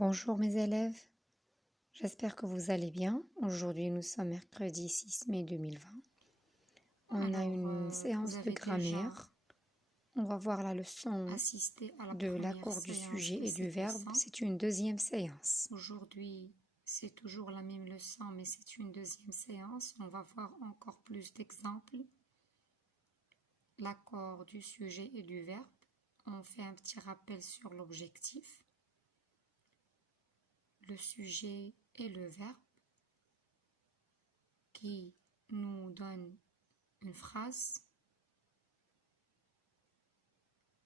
Bonjour mes élèves, j'espère que vous allez bien. Aujourd'hui nous sommes mercredi 6 mai 2020. On a une Vous séance de avez déjà grammaire. On va voir la leçon assisté à la de première l'accord du séance sujet de et du cette verbe. leçon. C'est une deuxième séance. Aujourd'hui, c'est toujours la même leçon, mais c'est une deuxième séance. On va voir encore plus d'exemples. L'accord du sujet et du verbe. On fait un petit rappel sur l'objectif, le sujet et le verbe qui nous donnent une phrase.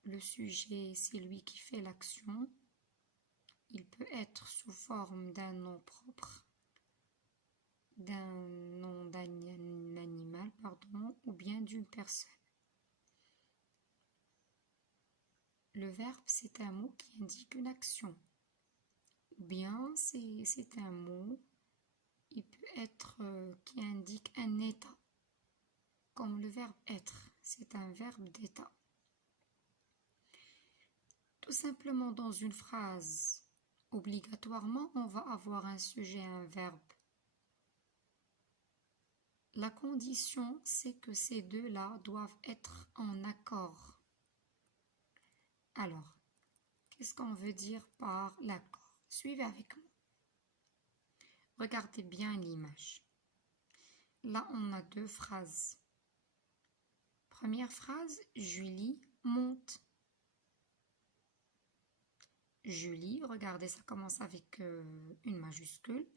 Le sujet, c'est lui qui fait l'action. Il peut être sous forme d'un nom propre, d'un nom d'un animal, pardon, ou bien d'une personne. Le verbe, c'est un mot qui indique une action. Ou bien c'est un mot, il peut être qui indique un état. Comme le verbe être, c'est un verbe d'état. Tout simplement dans une phrase, obligatoirement, on va avoir un sujet et un verbe. La condition, c'est que ces deux-là doivent être en accord. Alors, qu'est-ce qu'on veut dire par l'accord? Suivez avec moi. Regardez bien l'image. Là, on a deux phrases. Première phrase, Julie monte. Julie, regardez, ça commence avec une majuscule.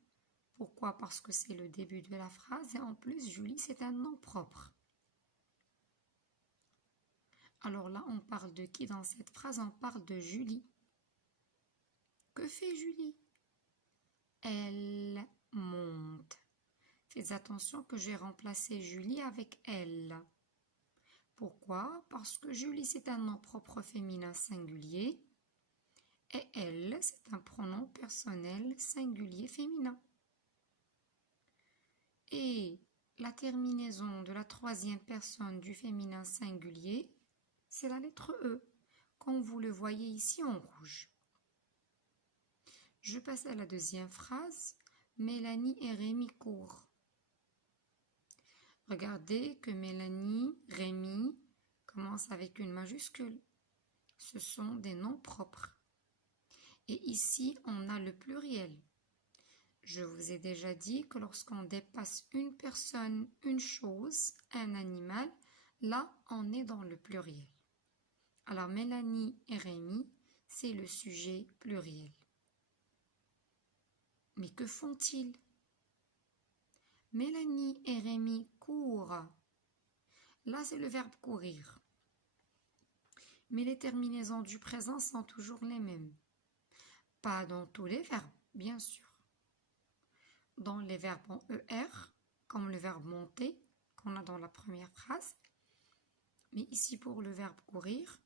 Pourquoi? Parce que c'est le début de la phrase et en plus, Julie, c'est un nom propre. Alors là, on parle de qui dans cette phrase? On parle de Julie. Que fait Julie? Elle monte. Faites attention que j'ai remplacé Julie avec elle. Pourquoi? Parce que Julie, c'est un nom propre féminin singulier et elle, c'est un pronom personnel singulier féminin. Et la terminaison de la troisième personne du féminin singulier, c'est la lettre E, comme vous le voyez ici en rouge. Je passe à la deuxième phrase. Mélanie et Rémi courent. Regardez que Mélanie, Rémi commencent avec une majuscule. Ce sont des noms propres. Et ici, on a le pluriel. Je vous ai déjà dit que lorsqu'on dépasse une personne, une chose, un animal, là, on est dans le pluriel. Alors, Mélanie et Rémi, c'est le sujet pluriel. Mais que font-ils? Mélanie et Rémi courent. Là, c'est le verbe courir. Mais les terminaisons du présent sont toujours les mêmes. Pas dans tous les verbes, bien sûr. Dans les verbes en ER, comme le verbe monter, qu'on a dans la première phrase. Mais ici, pour le verbe courir,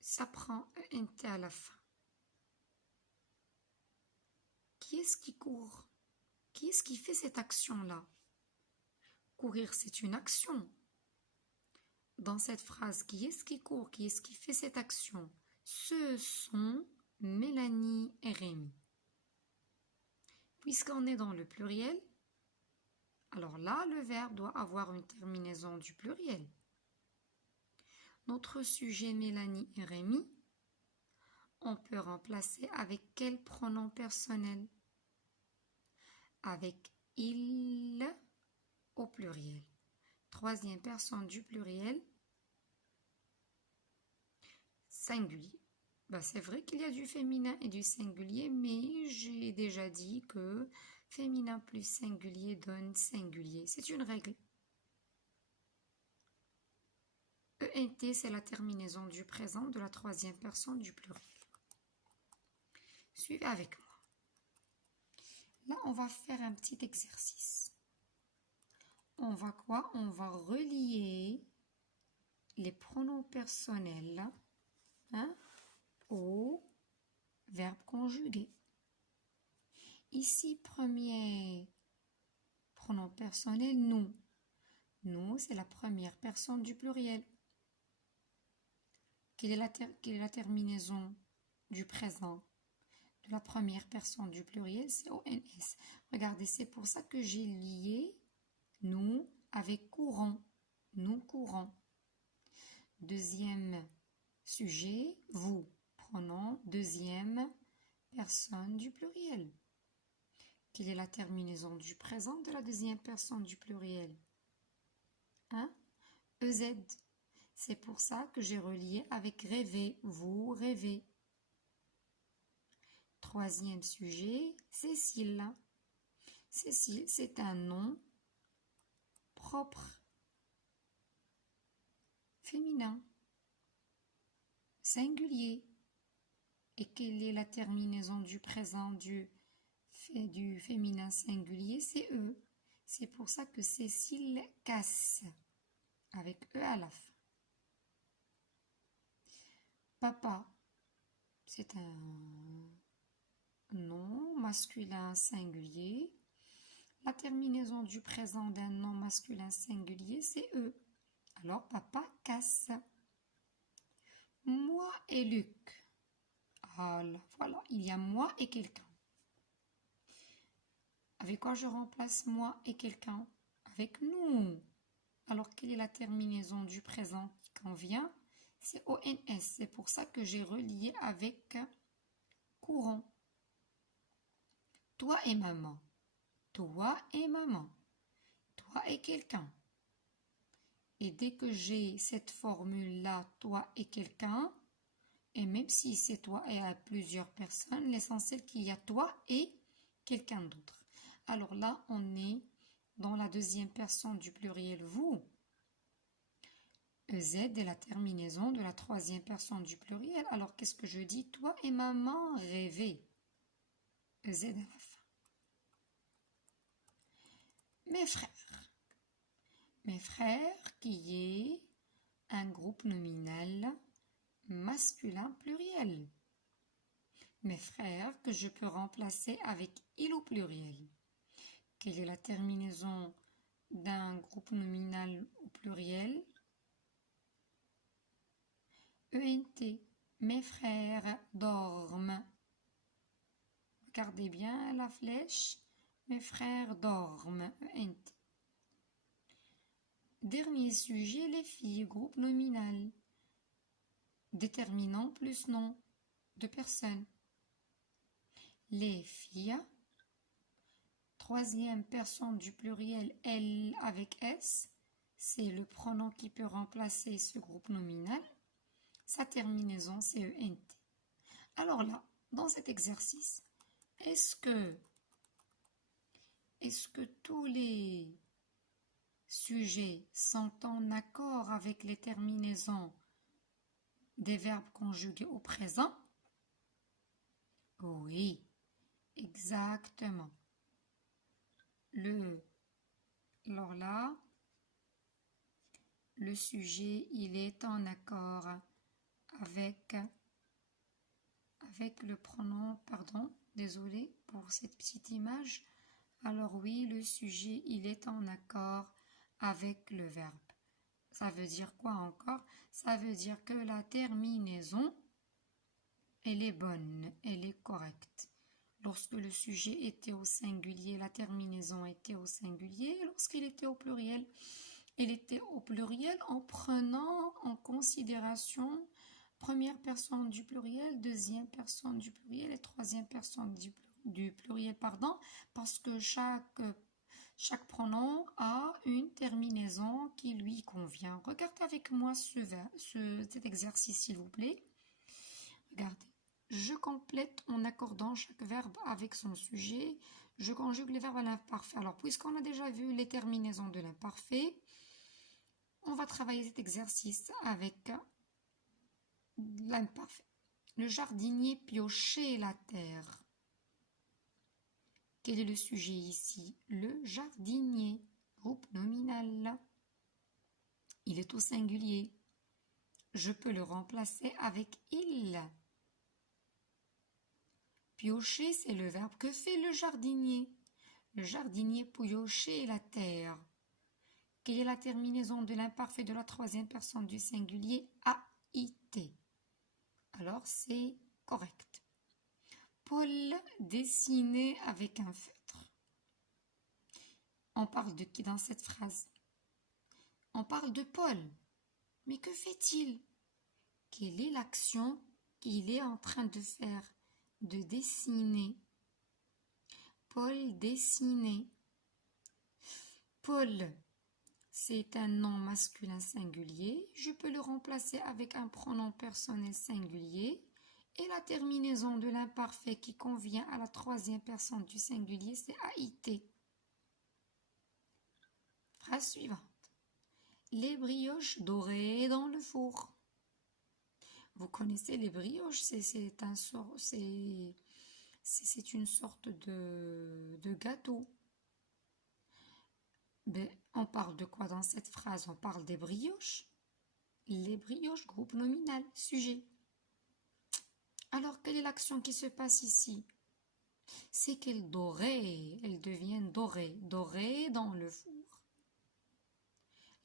ça prend ENT à la fin. Qui est-ce qui court? Qui est-ce qui fait cette action-là? Courir, c'est une action. Dans cette phrase, qui est-ce qui court? Qui est-ce qui fait cette action? Ce sont Mélanie et Rémi. Puisqu'on est dans le pluriel, alors là, le verbe doit avoir une terminaison du pluriel. Notre sujet Mélanie et Rémi, on peut remplacer avec quel pronom personnel? Avec il au pluriel. Troisième personne du pluriel, singulier. C'est vrai qu'il y a du féminin et du singulier, mais j'ai déjà dit que féminin plus singulier donne singulier. C'est une règle. ENT, c'est la terminaison du présent de la troisième personne du pluriel. Suivez avec moi. Là, on va faire un petit exercice. On va quoi? On va relier les pronoms personnels au verbe conjugué. Ici, premier pronom personnel, nous. Nous, c'est la première personne du pluriel. Quelle est la terminaison du présent de la première personne du pluriel, c'est ONS. Regardez, c'est pour ça que j'ai lié nous avec courant. Nous courons. Deuxième sujet, vous. Pronom, deuxième personne du pluriel. Quelle est la terminaison du présent de la deuxième personne du pluriel? Hein? EZ. C'est pour ça que j'ai relié avec rêver. Vous rêvez. Troisième sujet, Cécile. Cécile, c'est un nom propre, féminin, singulier. Et quelle est la terminaison du présent du féminin singulier? C'est E. C'est pour ça que Cécile casse, avec E à la fin. Papa, c'est un nom masculin singulier. La terminaison du présent d'un nom masculin singulier, c'est E. Alors, papa casse. Moi et Luc. Voilà, il y a moi et quelqu'un. Avec quoi je remplace moi et quelqu'un? Avec nous. Alors, quelle est la terminaison du présent qui convient? C'est ONS. C'est pour ça que j'ai relié avec courant. Toi et maman. Toi et maman. Toi et quelqu'un. Et dès que j'ai cette formule-là, toi et quelqu'un, et même si c'est toi et à plusieurs personnes, l'essentiel qu'il y a toi et quelqu'un d'autre. Alors là, on est dans la deuxième personne du pluriel vous. EZ est la terminaison de la troisième personne du pluriel. Alors qu'est-ce que je dis? Toi et maman rêvaient. EZ à la fin. Mes frères. Mes frères qui est un groupe nominal masculin pluriel. Mes frères que je peux remplacer avec il au pluriel. Quelle est la terminaison d'un groupe nominal au pluriel? ENT. Mes frères dorment. Regardez bien la flèche. Mes frères dorment. ENT. Dernier sujet, les filles, groupe nominal. Déterminant plus nom de personne. Les filles. Troisième personne du pluriel, elle avec S. C'est le pronom qui peut remplacer ce groupe nominal. Sa terminaison, c'est ENT. Alors là, dans cet exercice, est-ce que tous les sujets sont en accord avec les terminaisons des verbes conjugués au présent? Oui, exactement. Alors là, le sujet, il est en accord avec le pronom, pardon, désolé pour cette petite image. Alors oui, le sujet, il est en accord avec le verbe. Ça veut dire quoi encore? Ça veut dire que la terminaison, elle est bonne, elle est correcte. Lorsque le sujet était au singulier, la terminaison était au singulier. Lorsqu'il était au pluriel, il était au pluriel en prenant en considération première personne du pluriel, deuxième personne du pluriel et troisième personne du pluriel, parce que chaque pronom a une terminaison qui lui convient. Regardez avec moi cet exercice, s'il vous plaît. Regardez. Je complète en accordant chaque verbe avec son sujet. Je conjugue les verbes à l'imparfait. Alors, puisqu'on a déjà vu les terminaisons de l'imparfait, on va travailler cet exercice avec l'imparfait. Le jardinier piochait la terre. Quel est le sujet ici? Le jardinier, groupe nominal. Il est au singulier. Je peux le remplacer avec il. Piocher, c'est le verbe. Que fait le jardinier? Le jardinier piochait la terre. Quelle est la terminaison de l'imparfait de la troisième personne du singulier? A-I-T. Alors, c'est correct. Paul dessinait avec un feutre. On parle de qui dans cette phrase? On parle de Paul. Mais que fait-il? Quelle est l'action qu'il est en train de faire? De dessiner. Paul dessinait. Paul, c'est un nom masculin singulier. Je peux le remplacer avec un pronom personnel singulier. Et la terminaison de l'imparfait qui convient à la troisième personne du singulier, c'est AIT. Phrase suivante. Les brioches dorées dans le four. Vous connaissez les brioches, c'est une sorte de gâteau. Ben, on parle de quoi dans cette phrase? On parle des brioches. Les brioches, groupe nominal, sujet. Alors, quelle est l'action qui se passe ici? C'est qu'elle dorait, elles deviennent dorées, dorées dans le four.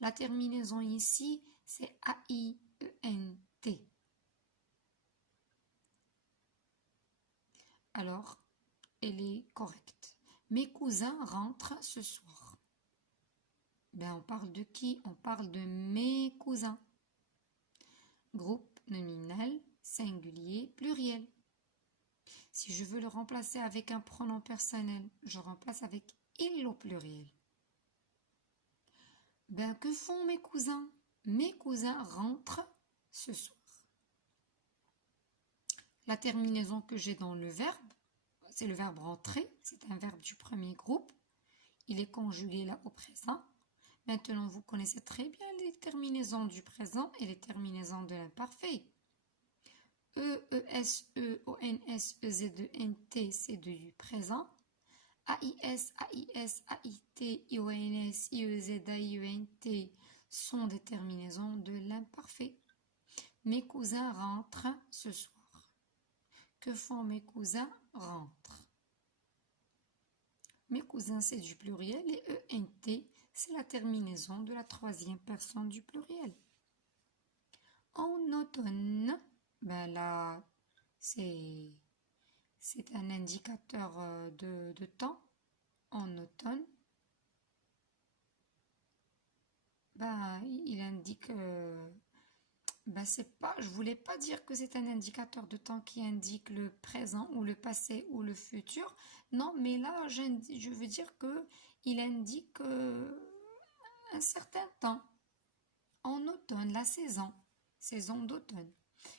La terminaison ici, c'est A-I-E-N-T. Alors, elle est correcte. Mes cousins rentrent ce soir. Ben, on parle de qui? On parle de mes cousins. Groupe nominal, singulier, pluriel. Si je veux le remplacer avec un pronom personnel, je remplace avec il au pluriel. Ben, que font mes cousins? Mes cousins rentrent ce soir. La terminaison que j'ai dans le verbe, c'est le verbe rentrer, c'est un verbe du premier groupe. Il est conjugué là au présent. Maintenant, vous connaissez très bien les terminaisons du présent et les terminaisons de l'imparfait. E, E-S, E-O-N-S, E-Z-E-N-T, c'est du présent. A-I-S, A-I-S, A-I-T, I-O-N-S, I-E-Z, I-E-N-T sont des terminaisons de l'imparfait. Mes cousins rentrent ce soir. Que font mes cousins? Rentrent. Mes cousins, c'est du pluriel et E-N-T, c'est la terminaison de la troisième personne du pluriel. En automne, ben là, c'est un indicateur de temps. En automne, ben, il indique... ben c'est pas, je voulais pas dire que c'est un indicateur de temps qui indique le présent ou le passé ou le futur. Non, mais là, je veux dire que il indique un certain temps. En automne, la saison d'automne.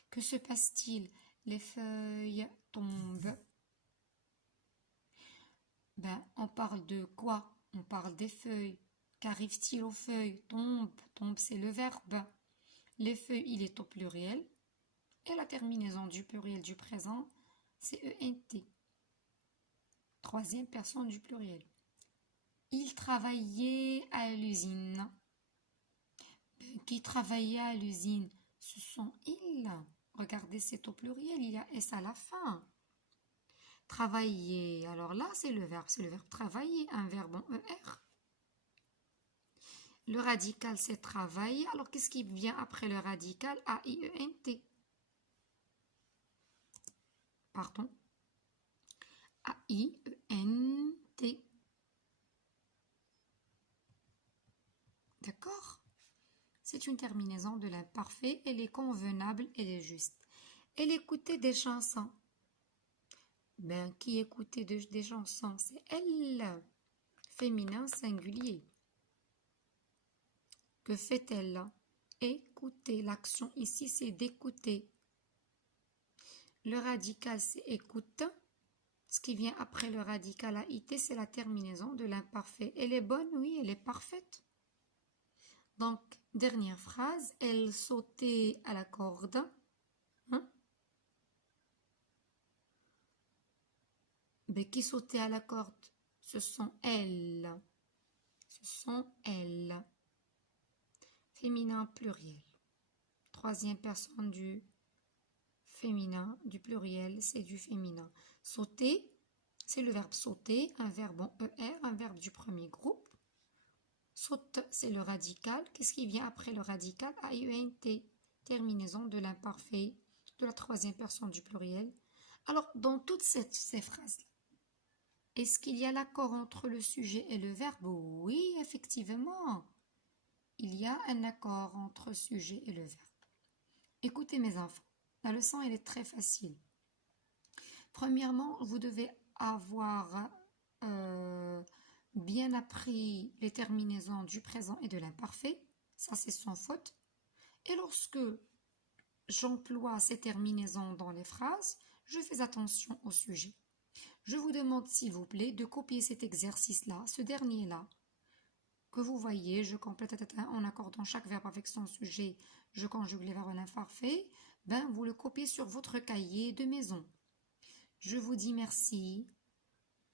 Que se passe-t-il? Les feuilles tombent. Ben, on parle de quoi? On parle des feuilles. Qu'arrive-t-il aux feuilles? Tombe, c'est le verbe. Les feuilles, il est au pluriel. Et la terminaison du pluriel du présent, c'est E-N-T. Troisième personne du pluriel. Il travaillait à l'usine. Qui travaillait à l'usine? Ce sont ils. Regardez, c'est au pluriel, il y a S à la fin. Travailler, alors là, c'est le verbe travailler, un verbe en ER. Le radical, c'est travailler. Alors, qu'est-ce qui vient après le radical? A-I-E-N-T. Pardon. A-I-E-N-T. D'accord? C'est une terminaison de l'imparfait. Elle est convenable, elle est juste. Elle écoutait des chansons. Ben, qui écoutait des chansons? C'est elle. Féminin singulier. Que fait-elle là? Écouter. L'action ici, c'est d'écouter. Le radical, c'est écoute. Ce qui vient après le radical AIT, c'est la terminaison de l'imparfait. Elle est bonne? Oui, elle est parfaite. Donc, dernière phrase. Elle sautait à la corde. Hein? Mais qui sautait à la corde? Ce sont elles. Ce sont elles. Féminin pluriel. Troisième personne du féminin, du pluriel, c'est du féminin. Sauter, c'est le verbe sauter, un verbe en ER, un verbe du premier groupe. Saute, c'est le radical. Qu'est-ce qui vient après le radical? A-U-N-T. Terminaison de l'imparfait de la troisième personne du pluriel. Alors, dans toutes ces phrases-là, est-ce qu'il y a l'accord entre le sujet et le verbe? Oui, effectivement. Il y a un accord entre sujet et le verbe. Écoutez mes enfants, la leçon elle est très facile. Premièrement, vous devez avoir bien appris les terminaisons du présent et de l'imparfait. Ça, c'est sans faute. Et lorsque j'emploie ces terminaisons dans les phrases, je fais attention au sujet. Je vous demande, s'il vous plaît, de copier cet exercice-là, ce dernier-là, que vous voyez, je complète en accordant chaque verbe avec son sujet, je conjugue les verbes en imparfait, ben vous le copiez sur votre cahier de maison. Je vous dis merci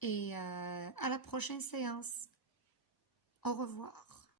et à la prochaine séance. Au revoir.